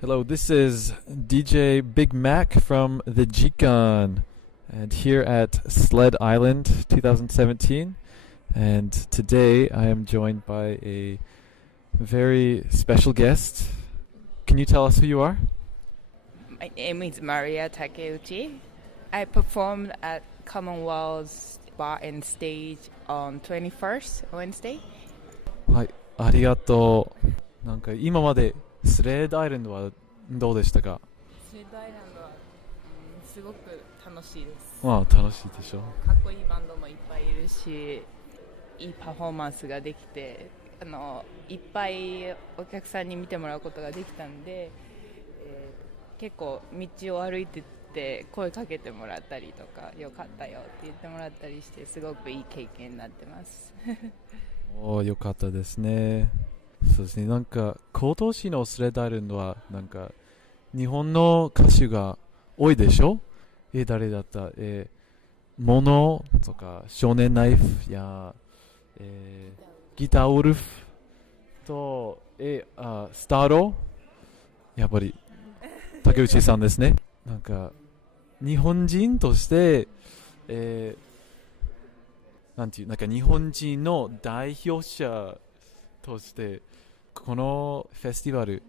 Hello, this is DJ Big Mac from the G-Con, and here at Sled Island 2017. And today I am joined by a very special guest. Can you tell us who you are? My name is Maria Takeuchi. I performed at Commonwealth's Bar and Stage on 21st Wednesday. はい、ありがとう。なんか今までスレードアイランドはどうでしたか？スレッドアイランドは、すごく楽しいです。まあ楽しいでしょ。かっこいいバンドもいっぱいいるし、いいパフォーマンスができて、いっぱいお客さんに見てもらうことができたんで、結構道を歩いてって声かけてもらったりとか、よかったよって言ってもらったりして、すごくいい経験になってます。おー、よかったですね。そうですね、なんか今年のスレッドアイランドはなんか日本の歌手が多いでしょ？誰だった？モノとか少年ナイフや、ギターウルフと、スターロやっぱり竹内さんですね。なんか日本人として、なんていうなんか日本人の代表者としてこのフェスティバル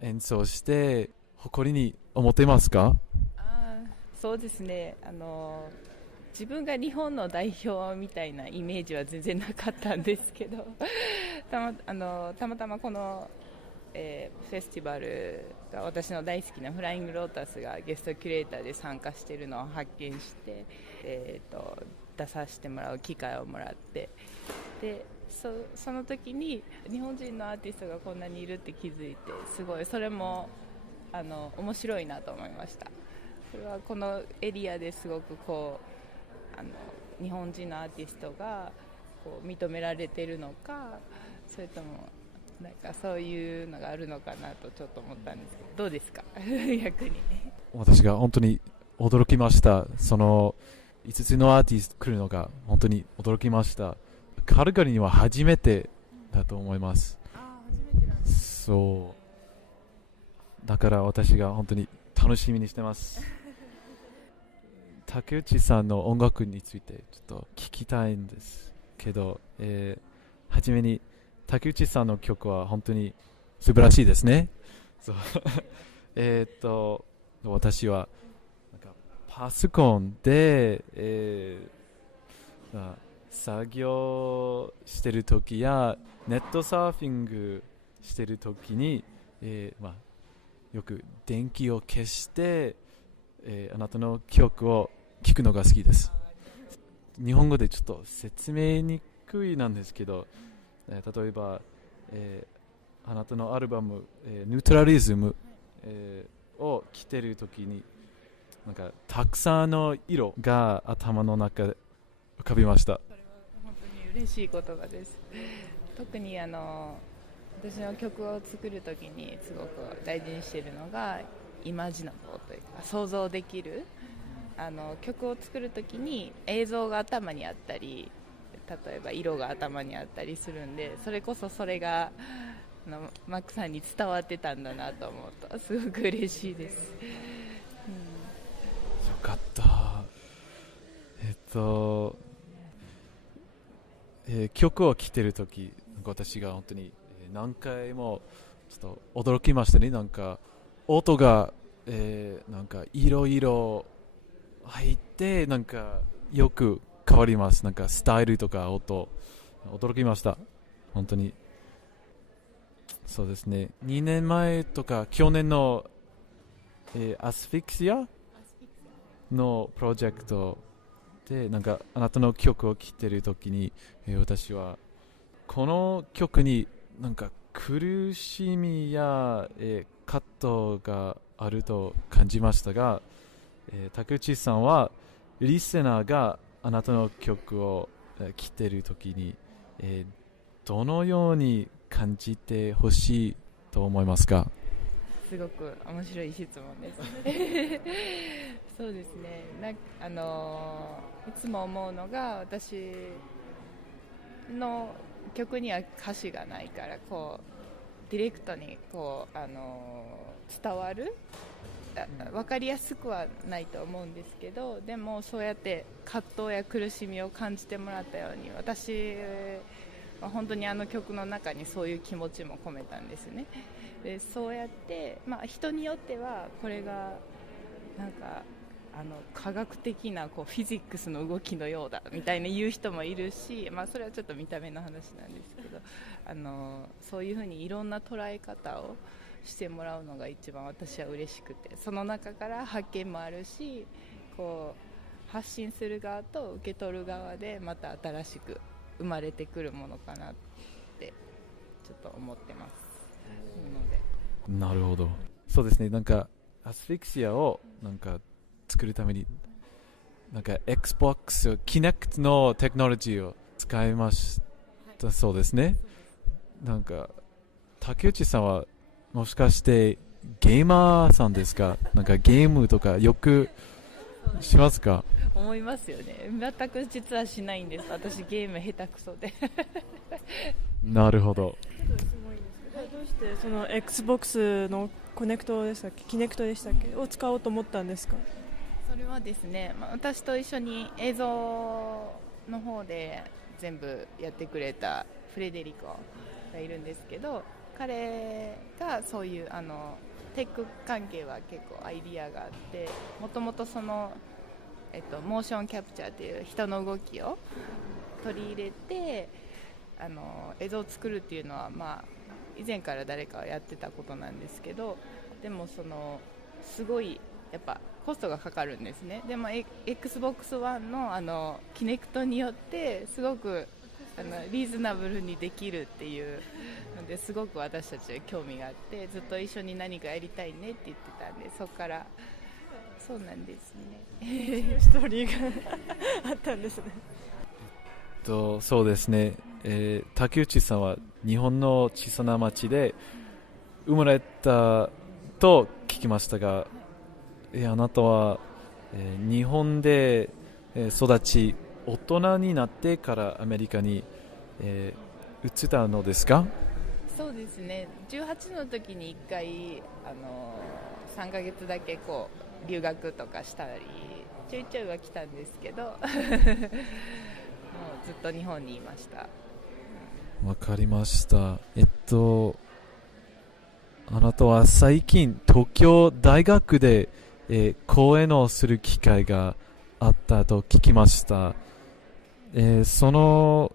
演奏して誇りに思っていますか？そうですね、自分が日本の代表みたいなイメージは全然なかったんですけどたまたまこの、フェスティバルが私の大好きなフライングロータスがゲストキュレーターで参加しているのを発見して、出させてもらう機会をもらってでその時に日本人のアーティストがこんなにいるって気づいてすごいそれも面白いなと思いました。それはこのエリアですごくこう日本人のアーティストがこう認められているのかそれともなんかそういうのがあるのかなとちょっと思ったんですけどどうですか逆に。私が本当に驚きました。その5つのアーティスト来るのが本当に驚きました。カルガリーには初めてだと思います。初めてなんです。そうだから私が本当に楽しみにしてます竹内さんの音楽についてちょっと聞きたいんですけど、はじめに竹内さんの曲は本当に素晴らしいですね。そう私はなんかパソコンで、作業してる時やネットサーフィングしてる時に、よく電気を消して、あなたの曲を聴くのが好きです。日本語でちょっと説明にくいなんですけど、例えば、あなたのアルバム、ニュートラリズム、を聴いてるときになんかたくさんの色が頭の中で浮かびました。それは本当に嬉しい言葉です。特に私の曲を作るときにすごく大事にしているのがイマジナブルというか想像できる曲を作るときに映像が頭にあったり例えば色が頭にあったりするんでそれこそそれがマックさんに伝わってたんだなと思うとすごく嬉しいです、よかった。曲を聴いてるとき私が本当に何回もちょっと驚きましたね。なんか音が、なんかいろいろ入ってなんかよく変わります。なんかスタイルとか音驚きました本当に。そうですね、2年前とか去年の、アスフィクシアのプロジェクトでなんかあなたの曲を聴いてるときに、私はこの曲になんか苦しみや、葛藤があると感じましたが、竹内さんはリスナーがあなたの曲を聴いてるときに、どのように感じてほしいと思いますか？すごく面白い質問ですそうですねいつも思うのが私の曲には歌詞がないからこうディレクトにこう、伝わる、分かりやすくはないと思うんですけど、でもそうやって葛藤や苦しみを感じてもらったように、私は本当にあの曲の中にそういう気持ちも込めたんですね。でそうやって、人によってはこれがなんか科学的なこうフィジックスの動きのようだみたいな言う人もいるし、それはちょっと見た目の話なんですけど、そういうふうにいろんな捉え方をしてもらうのが一番私は嬉しくて、その中から発見もあるし、こう発信する側と受け取る側でまた新しく生まれてくるものかなってちょっと思ってますので。なるほど。そうですね。なんかアスフィクシアをなんか作るためになんか Xbox Kinect のテクノロジーを使いましたそうですね。なんか竹内さんはもしかしてゲーマーさんですか？なんかゲームとかよくしますか？思いますよね。全く実はしないんです。私ゲーム下手くそでなるほど。どうしてその Xbox のコネクトでしたっけ、キネクトでしたっけを使おうと思ったんですか？それはですね、私と一緒に映像の方で全部やってくれたフレデリコがいるんですけど、彼がそういうテック関係は結構アイディアがあって、もともとその、モーションキャプチャーという人の動きを取り入れて映像を作るっていうのは、以前から誰かはやってたことなんですけど、でもすごいやっぱコストがかかるんですね。でも Xbox One のキネクトによってすごくリーズナブルにできるっていうので、すごく私たちは興味があって、ずっと一緒に何かやりたいねって言ってたんで、そこからそうなんですねストーリーがあったんですね。そうですね、竹内さんは日本の小さな町で生まれたと聞きましたが、あなたは、日本で、育ち大人になってからアメリカに、移ったのですか？そうですね、18の時に1回3ヶ月だけこう留学とかしたりちょいちょいは来たんですけどもうずっと日本にいました。わかりました。あなたは最近東京大学で、講演をする機会があったと聞きました。その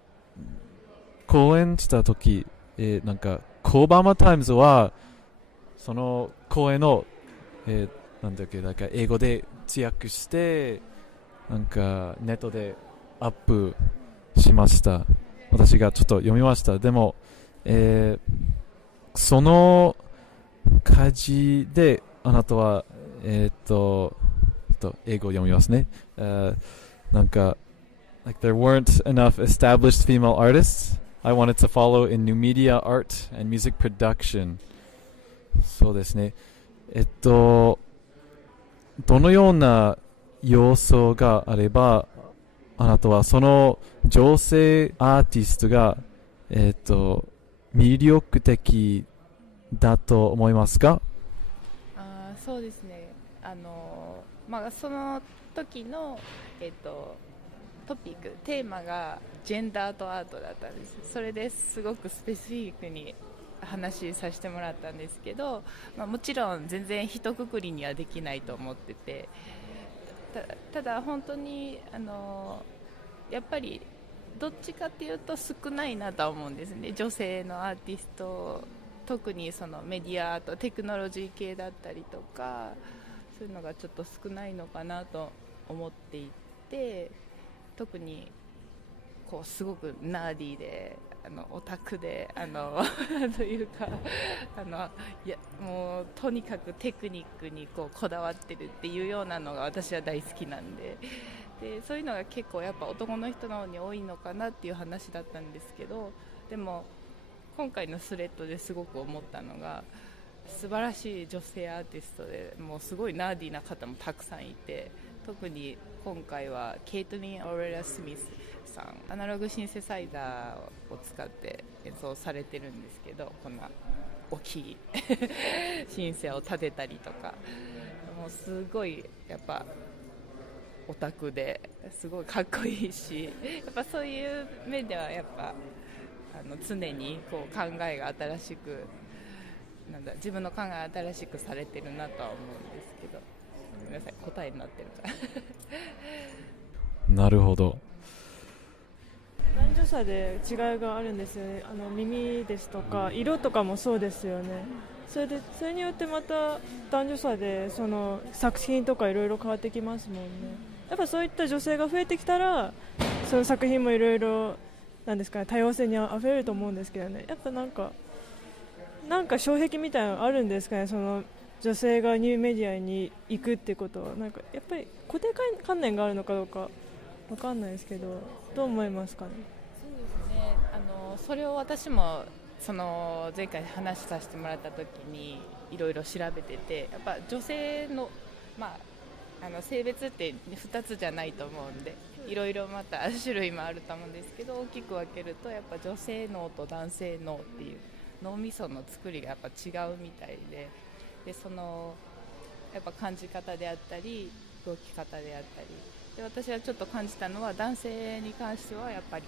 講演した時、なんかコーバマタイムズはその講演を、なんだっけ、なんか英語で通訳してなんかネットでアップしました。私がちょっと読みました。でも、その記事であなたは英語読みますね。なんかlike there weren't enough established female artists. I wanted to follow in new media, art, and music production. そうですね。どのような要素があれば、あなたはその女性アーティストが、魅力的だと思いますか？そうですね、その時の、トピックテーマがジェンダーとアートだったんです。それですごくスペシフィックに話させてもらったんですけど、もちろん全然一括りにはできないと思ってて、ただ本当にやっぱりどっちかっていうと少ないなと思うんですね。女性のアーティスト、特にそのメディアとテクノロジー系だったりとか、そういうのがちょっと少ないのかなと思っていて、特にこうすごくナーディーでオタクでというかいやもうとにかくテクニックにこだわってるっていうようなのが私は大好きなんで、そういうのが結構やっぱ男の人の方に多いのかなっていう話だったんですけど、でも今回のスレッドですごく思ったのが、素晴らしい女性アーティストでもうすごいナーディーな方もたくさんいて、特に今回はケイトリン・オレラ・スミスさん、アナログシンセサイザーを使って演奏されてるんですけど、こんな大きいシンセを立てたりとか、もうすごいやっぱオタクですごいかっこいいし、やっぱそういう面ではやっぱ常にこう考えが新しく自分の考えが新しくされてるなとは思うんですけど、ごめんなさい、答えになってるかなるほど。男女差で違いがあるんですよね。耳ですとか色とかもそうですよね。それによってまた男女差でその作品とかいろいろ変わってきますもんね。やっぱそういった女性が増えてきたらその作品もいろいろなんですかね、多様性にあふれると思うんですけどね。やっぱなんか障壁みたいなのあるんですかね。その女性がニューメディアに行くってことはなんかやっぱり固定観念があるのかどうかわかんないですけど、どう思いますかね。そうですね、それを私もその前回話させてもらった時にいろいろ調べてて、やっぱ女性の、性別って2つじゃないと思うんで、いろいろまた種類もあると思うんですけど、大きく分けるとやっぱ女性脳と男性脳っていう脳みその作りがやっぱ違うみたいで、そのやっぱ感じ方であったり動き方であったりで、私はちょっと感じたのは男性に関してはやっぱり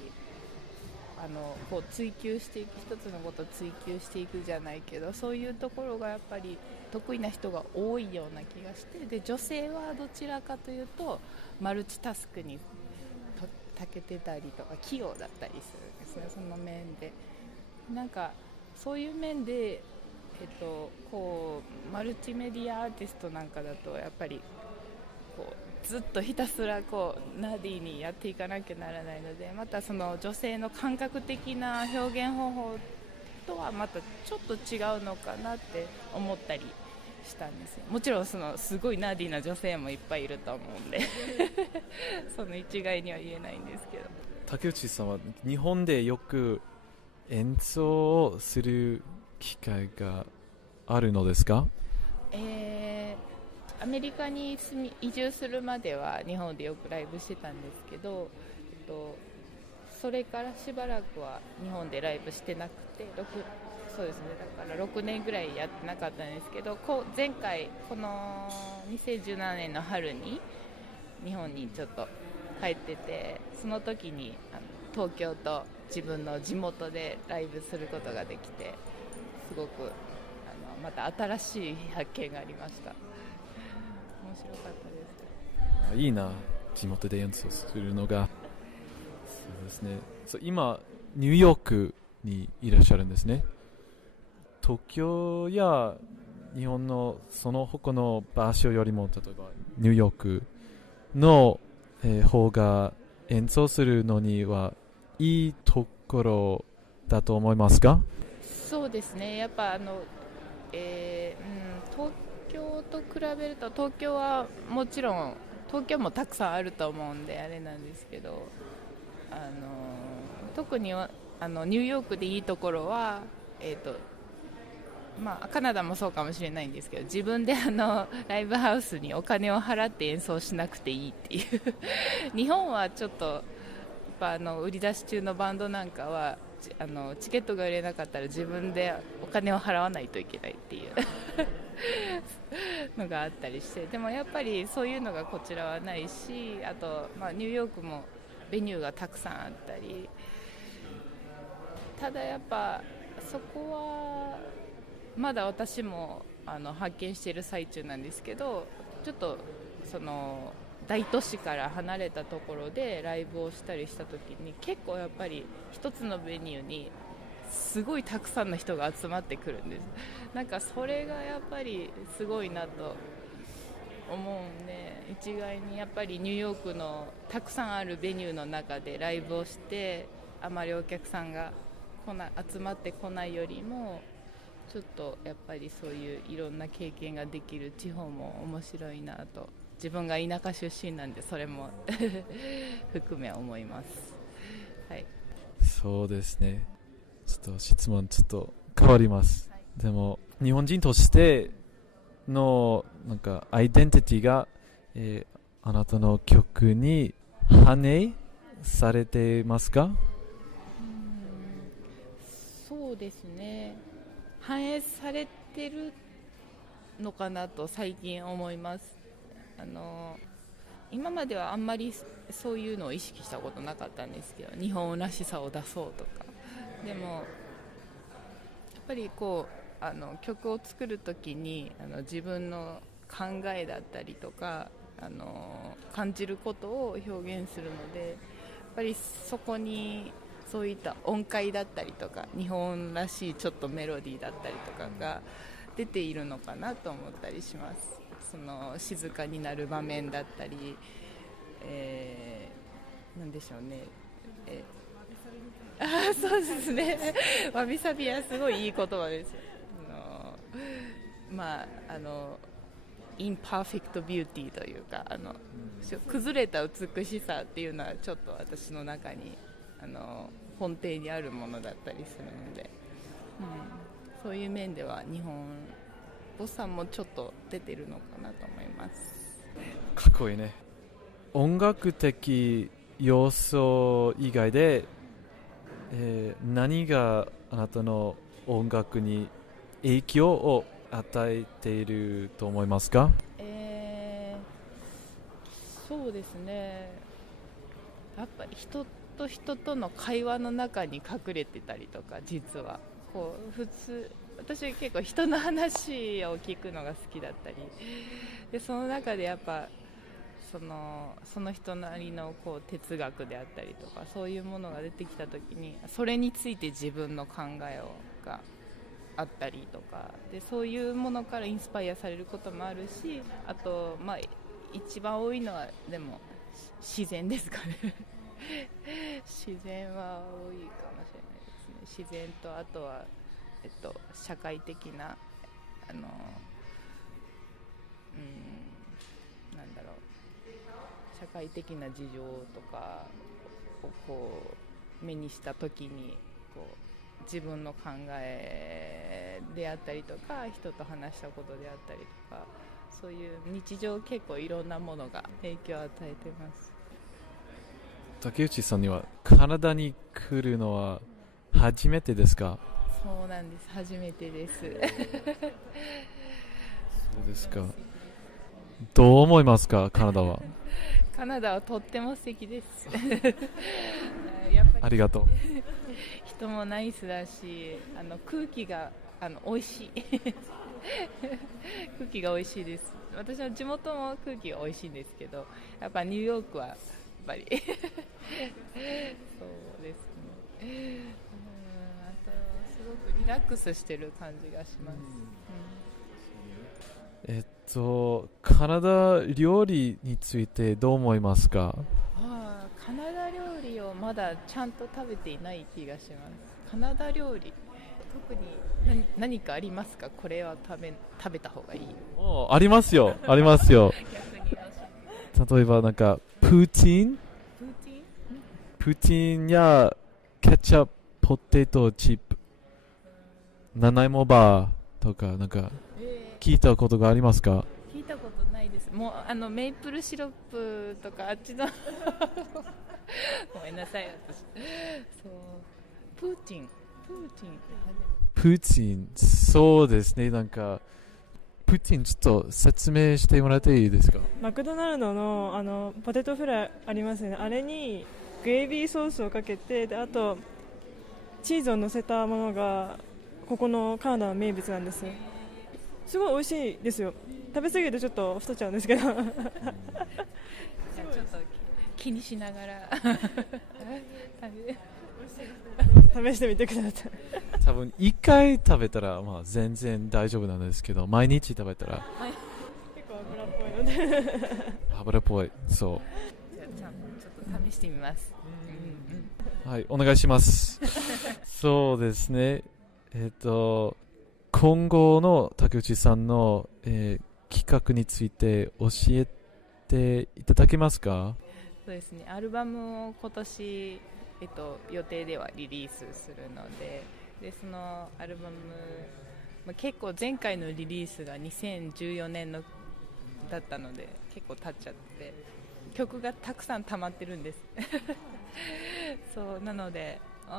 こう追求していく、一つのことを追求していくじゃないけど、そういうところがやっぱり得意な人が多いような気がして、で女性はどちらかというとマルチタスクに長けてたりとか器用だったりするんですね。その面でなんかそういう面で、こうマルチメディアアーティストなんかだとやっぱりこうずっとひたすらこうナディにやっていかなきゃならないので、またその女性の感覚的な表現方法とはまたちょっと違うのかなって思ったりしたんですよ。もちろんそのすごいナディな女性もいっぱいいると思うんでその一概には言えないんですけど。竹内さんは日本でよく演奏をする機会があるのですか？アメリカに移住するまでは日本でよくライブしてたんですけど、それからしばらくは日本でライブしてなくて、そうですね、だから6年ぐらいやってなかったんですけど、前回この2017年の春に日本にちょっと帰ってて、その時に東京と自分の地元でライブすることができて、すごくまた新しい発見がありました。面白かったです。いいな、地元で演奏するのが。そうですね。今ニューヨークにいらっしゃるんですね。東京や日本のその他の場所よりも、例えばニューヨークの、方が演奏するのにはいいところだと思いますか？そうですね、やっぱ東京と比べると、東京はもちろん東京もたくさんあると思うんであれなんですけど、特にニューヨークでいいところは、カナダもそうかもしれないんですけど、自分でライブハウスにお金を払って演奏しなくていいっていう日本はちょっとやっぱ売り出し中のバンドなんかはチケットが売れなかったら自分でお金を払わないといけないっていうのがあったりして、でもやっぱりそういうのがこちらはないし、あと、ニューヨークもベニューがたくさんあったり、ただやっぱそこはまだ私も発見している最中なんですけど、ちょっとその大都市から離れたところでライブをしたりした時に、結構やっぱり一つのベニューにすごいたくさんの人が集まってくるんです。なんかそれがやっぱりすごいなと思うんで、一概にやっぱりニューヨークのたくさんあるベニューの中でライブをしてあまりお客さんが集まってこないよりも、ちょっとやっぱりそういういろんな経験ができる地方も面白いなと、自分が田舎出身なんでそれも含め思います。はい、そうですね。ちょっと質問ちょっと変わります。はい、でも日本人としてのなんかアイデンティティが、あなたの曲に反映されていますか？そうですね。反映されてるのかなと最近思います。今まではあんまりそういうのを意識したことなかったんですけど、日本らしさを出そうとか。でもやっぱりこう曲を作るときに自分の考えだったりとか感じることを表現するので、やっぱりそこにそういった音階だったりとか日本らしいちょっとメロディーだったりとかが出ているのかなと思ったりします。その静かになる場面だったり、なんでしょうね、そうですねわびさびはすごいいい言葉ですよ。まあインパーフェクトビューティーというか崩れた美しさっていうのはちょっと私の中に根底にあるものだったりするので、そういう面では日本っぽさもちょっと出てるのかなと思います。かっこいいね。音楽的要素以外で、何があなたの音楽に影響を与えていると思いますか？そうですね、やっぱり人と人との会話の中に隠れてたりとか、実はこう普通私結構人の話を聞くのが好きだったりで、その中でやっぱその人なりのこう哲学であったりとかそういうものが出てきた時にそれについて自分の考えがあったりとかで、そういうものからインスパイアされることもあるし、あと一番多いのはでも自然ですかね自然は多いかもしれないですね。自然とあとは、社会的ななんだろう、社会的な事情とかをこう目にした時にこう自分の考えであったりとか人と話したことであったりとか、そういう日常結構いろんなものが影響を与えてます。竹内さんにはカナダに来るのは初めてですか？そうなんです、初めてですそうですか。どう思いますか、カナダは？カナダはとっても素敵ですやっぱりありがとう人もナイスだし空気が美味しい空気が美味しいです。私の地元も空気が美味しいんですけど、やっぱニューヨークはやっぱりそうですね、あとすごくリラックスしてる感じがします。カナダ料理についてどう思いますか？カナダ料理をまだちゃんと食べていない気がします。カナダ料理特に何かありますか？これは食べた方がいい。ありますよありますよ逆に例えばなんかプーティンやケチャップ、ポテトチップ、ナナイモバーとかなんか聞いたことがありますか？聞いたことないです。もうメイプルシロップとかあっちのごめんなさい私。そうプーティンそうですね。なんかプーティンちょっと説明してもらっていいですか？マクドナルドのポテトフライありますよね。あれにグレイビーソースをかけて、であとチーズを乗せたものがここのカナダの名物なんですよ。すごい美味しいですよ。食べ過ぎるとちょっと太っちゃうんですけどちょっと気にしながら試してみてください多分1回食べたら全然大丈夫なんですけど、毎日食べたら結構油っぽいので油っぽい。そうじゃあちゃんとちょっと試してみます。はい、お願いしますそうですね。今後の竹内さんの、企画について教えていただけますか？そうですね、アルバムを今年、予定ではリリースするので、そのアルバム、結構前回のリリースが2014年のだったので結構経っちゃって曲がたくさん溜まってるんですそうなので考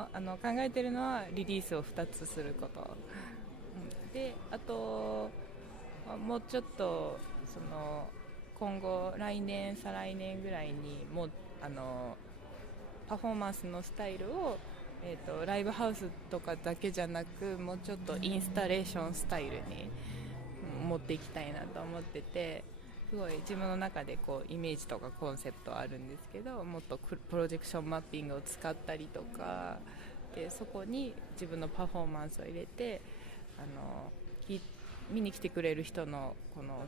えてるのはリリースを2つすることであと、もうちょっとその今後来年再来年ぐらいにもうパフォーマンスのスタイルを、ライブハウスとかだけじゃなくもうちょっとインスタレーションスタイルに持っていきたいなと思ってて、すごい自分の中でこうイメージとかコンセプトはあるんですけど、もっとプロジェクションマッピングを使ったりとかで、そこに自分のパフォーマンスを入れて見に来てくれる人のこの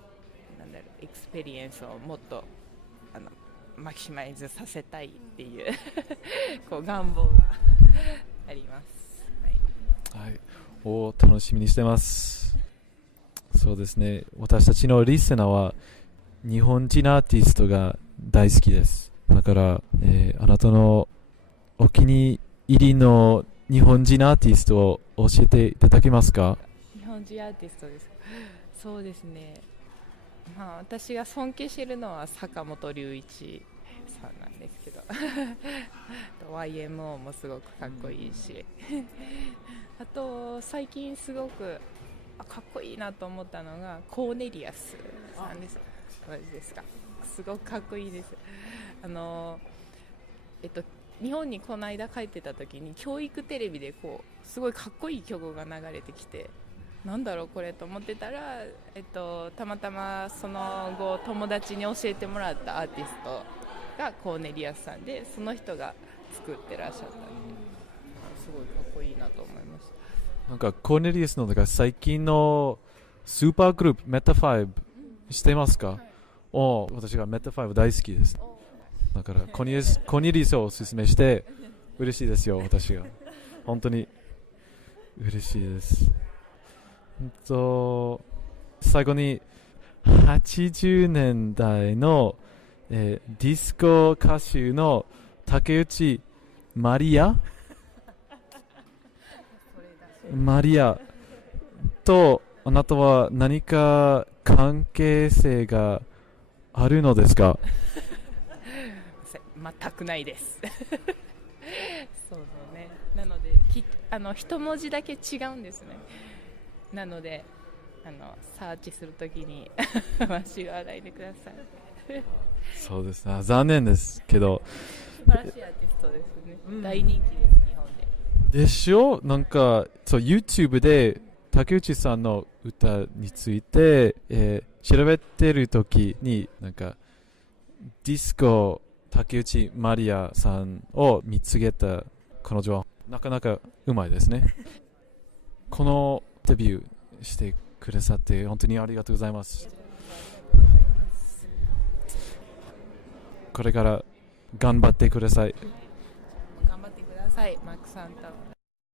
なんだろうエクスペリエンスをもっとマキシマイズさせたいっていうこう願望があります、はい、楽しみにしてます。そうですね、私たちのリスナーは日本人アーティストが大好きです。だから、あなたのお気に入りの日本人アーティストを教えていただけますか？日本人アーティストですか。そうですね、私が尊敬しているのは坂本龍一さんなんですけどYMO もすごくかっこいいしあと最近すごくかっこいいなと思ったのがコーネリアスさんです。ご存知ですか？すごくかっこいいです。日本にこの間帰ってた時に教育テレビでこうすごいかっこいい曲が流れてきて、なんだろうこれと思ってたら、たまたまその後友達に教えてもらったアーティストがコーネリアスさんで、その人が作ってらっしゃったんで、すごいかっこいいなと思いました。なんかコーネリアスの最近のスーパーグループメタ5知ってますか？私がメタ5大好きです。だからコーネリアスをおすすめして嬉しいですよ。私が本当に嬉しいです。最後に80年代の、ディスコ歌手の竹内マリアとあなたは何か関係性があるのですか？全くないですそうね、なので一文字だけ違うんですね。なのでサーチするときに足を洗いでくださいそうですね、残念ですけど素晴らしいアーティストですね、大人気です日本で。でしょ。なんかYouTube で竹内さんの歌について、調べてるときになんかディスコ竹内マリアさんを見つけた彼女はなかなかうまいですねこのデビューしてくださって本当にありがとうございます。これから頑張ってください。頑張ってください、マックさんと。